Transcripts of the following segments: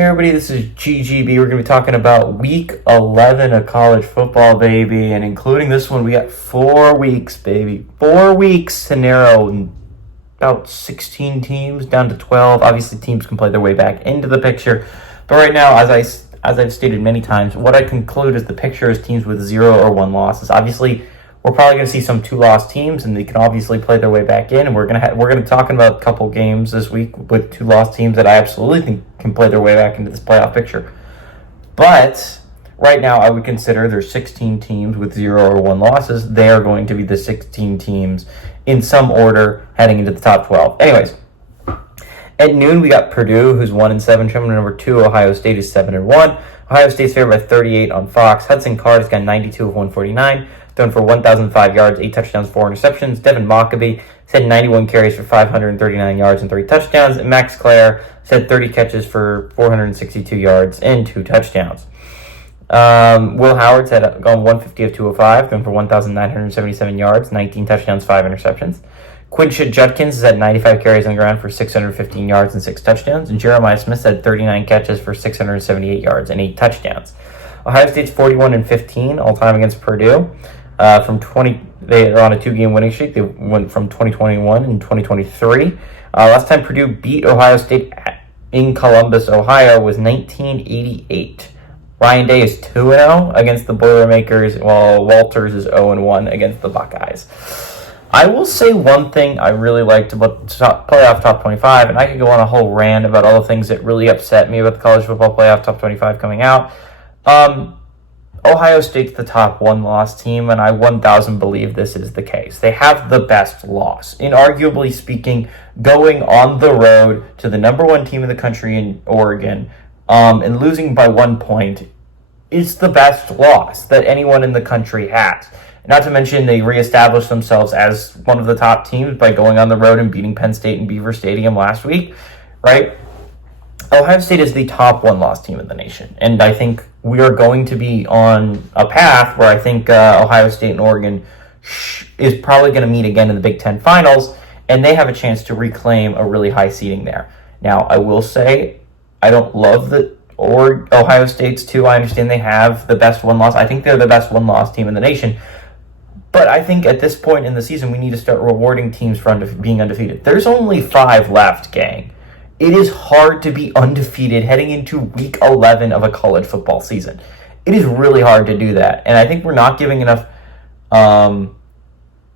Hey everybody, this is GGB. We're going to be talking about week 11 of college football, baby. And including this one, we got 4 weeks, baby. 4 weeks to narrow about 16 teams down to 12. Obviously, teams can play their way back into the picture. But right now, as I've stated many times, what I conclude is the picture is teams with 0 or 1 losses. Obviously, we're probably going to see some 2-loss teams, and they can obviously play their way back in. And we're going to be talking about a couple games this week with 2-loss teams that I absolutely think can play their way back into this playoff picture. But right now, I would consider there's 16 teams with 0 or 1 losses. They are going to be the 16 teams in some order heading into the top 12. Anyways, at noon we got Purdue, who's 1-7, coming number 2. Ohio State is 7-1. Ohio State's favored by 38 on Fox. Hudson Card has got 92 of 149. Thrown for 1,005 yards, 8 touchdowns, 4 interceptions. Devin Mockabee had 91 carries for 539 yards and 3 touchdowns. And Max Clare had 30 catches for 462 yards and 2 touchdowns. Will Howard's had gone 150 of 205, thrown for 1,977 yards, 19 touchdowns, 5 interceptions. Quinshit Judkins has had 95 carries on the ground for 615 yards and 6 touchdowns. And Jeremiah Smith had 39 catches for 678 yards and 8 touchdowns. Ohio State's 41-15 all time against Purdue. They are on a 2-game winning streak. They went from 2021 and 2023. Last time Purdue beat Ohio State in Columbus, Ohio was 1988. Ryan Day is 2-0 against the Boilermakers, while Walters is 0-1 against the Buckeyes. I will say one thing I really liked about playoff top 25, and I could go on a whole rant about all the things that really upset me about the college football playoff top 25 coming out. Ohio State's the top 1-loss team, and I 1,000 believe this is the case. They have the best loss. Inarguably speaking, going on the road to the number 1 team in the country in Oregon and losing by 1 point is the best loss that anyone in the country has. Not to mention they reestablished themselves as one of the top teams by going on the road and beating Penn State in Beaver Stadium last week, right? Ohio State is the top 1-loss team in the nation, and I think we are going to be on a path where I think Ohio State and Oregon is probably going to meet again in the Big Ten Finals, and they have a chance to reclaim a really high seeding there. Now, I will say I don't love Ohio State's too. I understand they have the best 1-loss. I think they're the best 1-loss team in the nation. But I think at this point in the season, we need to start rewarding teams for being undefeated. There's only 5 left, gang. It is hard to be undefeated heading into week 11 of a college football season. It is really hard to do that. And I think we're not giving enough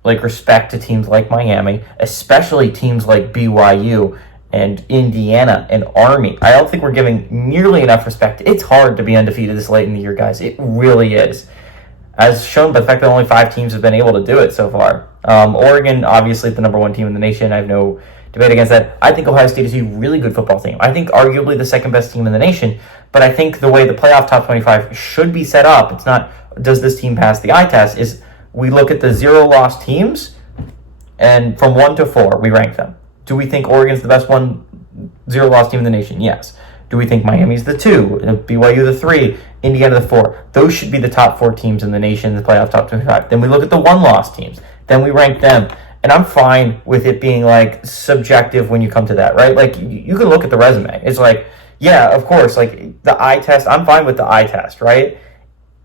respect to teams like Miami, especially teams like BYU and Indiana and Army. I don't think we're giving nearly enough respect. It's hard to be undefeated this late in the year, guys. It really is. As shown by the fact that only 5 teams have been able to do it so far. Oregon, obviously, the number 1 team in the nation. I have no debate against that. I think Ohio State is a really good football team. I think arguably the second best team in the nation, but I think the way the playoff top 25 should be set up, it's not, does this team pass the eye test, is we look at the 0-loss teams, and from 1 to 4, we rank them. Do we think Oregon's the best 0-loss team in the nation? Yes. Do we think Miami's the 2, BYU the 3, Indiana the 4? Those should be the top 4 teams in the nation in the playoff top 25. Then we look at the 1-loss teams. Then we rank them. And I'm fine with it being, subjective when you come to that, right? You can look at the resume. It's yeah, of course, the eye test, I'm fine with the eye test, right?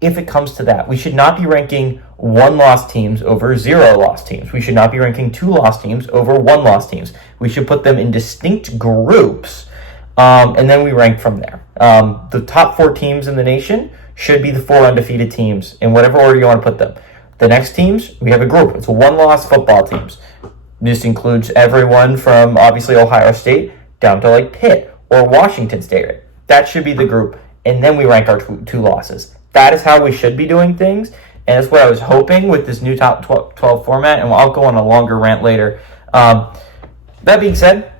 If it comes to that, we should not be ranking 1-loss teams over 0-loss teams. We should not be ranking 2-loss teams over 1-loss teams. We should put them in distinct groups, and then we rank from there. The top 4 teams in the nation should be the 4 undefeated teams in whatever order you want to put them. The next teams, we have a group. It's 1-loss football teams. This includes everyone from, obviously, Ohio State down to, Pitt or Washington State. That should be the group. And then we rank our 2 losses. That is how we should be doing things. And that's what I was hoping with this new top 12 format. And I'll go on a longer rant later. That being said,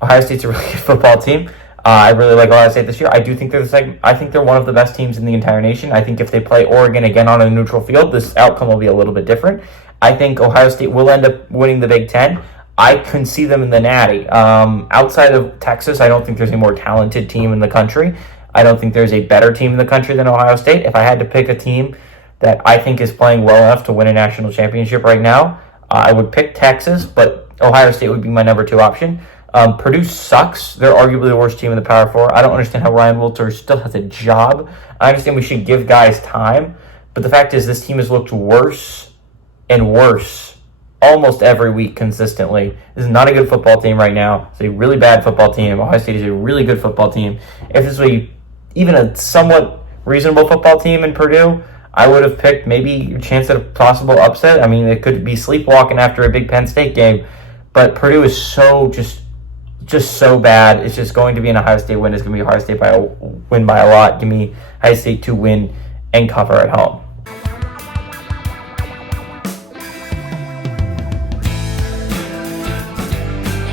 Ohio State's a really good football team. I really like Ohio State this year. I do think I think they're one of the best teams in the entire nation. I think if they play Oregon again on a neutral field, this outcome will be a little bit different. I think Ohio State will end up winning the Big Ten. I can see them in the Natty. Outside of Texas, I don't think there's a more talented team in the country. I don't think there's a better team in the country than Ohio State. If I had to pick a team that I think is playing well enough to win a national championship right now, I would pick Texas, but Ohio State would be my number 2 option. Purdue sucks. They're arguably the worst team in the Power Four. I don't understand how Ryan Wilter still has a job. I understand we should give guys time, but the fact is this team has looked worse and worse almost every week consistently. This is not a good football team right now. It's a really bad football team. Ohio State is a really good football team. If this was even a somewhat reasonable football team in Purdue, I would have picked maybe a chance at a possible upset. I mean, it could be sleepwalking after a big Penn State game, but Purdue is so just so bad. It's just going to be an Ohio State win. It's going to be Ohio State win by a lot. Give me Ohio State to win and cover at home.